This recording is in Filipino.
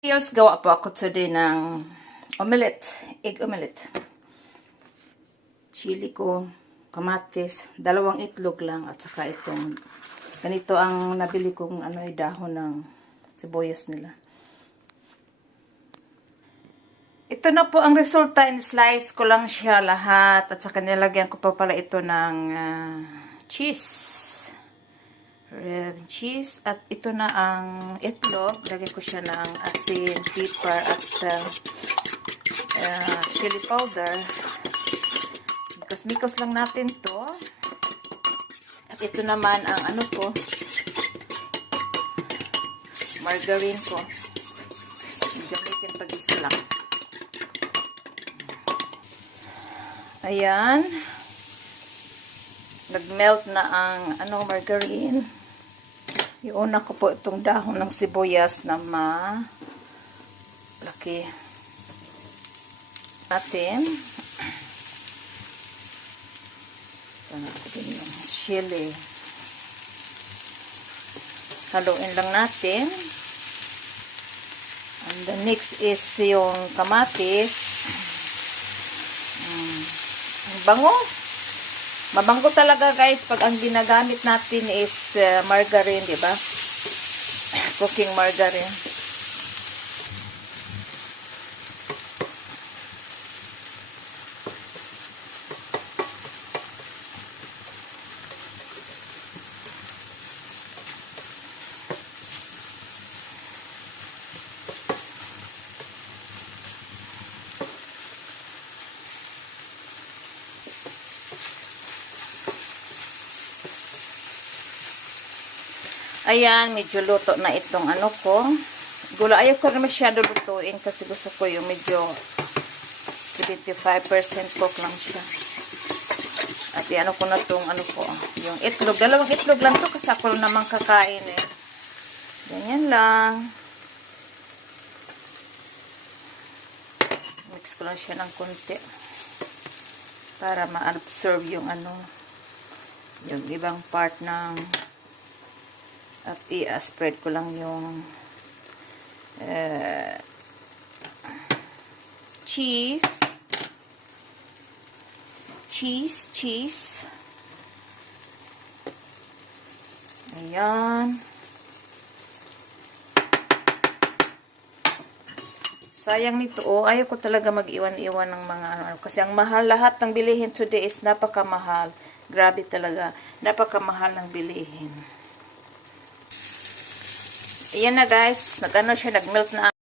Yes, gawa po ako today ng omelette, egg omelette. Chili ko, kamatis, 2 itlog lang at saka itong ganito ang nabili kong dahon ng sibuyas nila. Ito na po ang resulta, in-slice ko lang siya lahat at saka nilagyan ko pa pala ito ng cheese. Cheese at ito na ang itlog. Lagyan ko siya ng asin, pepper at chili powder. Mikos lang natin to. At ito naman ang margarine ko. Gamitin pag-isa lang. Ayan. Nag-melt na ang margarine. Iuna ko po itong dahon ng sibuyas na malaki. Natin. So, natin yung chili. Haluin lang natin. And the next is yung kamatis. Ang bango. Mabango talaga guys pag ang ginagamit natin is margarine, di ba? Cooking margarine. Ayan, medyo luto na itong ko. Gulo, ayaw ko na masyado lutuin kasi gusto ko yung medyo 75% cook lang siya. At i-ano ko na itong yung itlog. 2 itlog lang to kasi ako naman kakain eh. Ganyan lang. Mix ko lang siya ng konti para ma-absorb yung yung ibang part ng at i-spread ko lang yung cheese. Ayan. Sayang nito. Ayaw ko talaga mag-iwan-iwan ng mga kasi ang mahal lahat ng bilihin today is napakamahal. Grabe talaga. Napakamahal ng bilihin. Ayan na guys, nag-melt na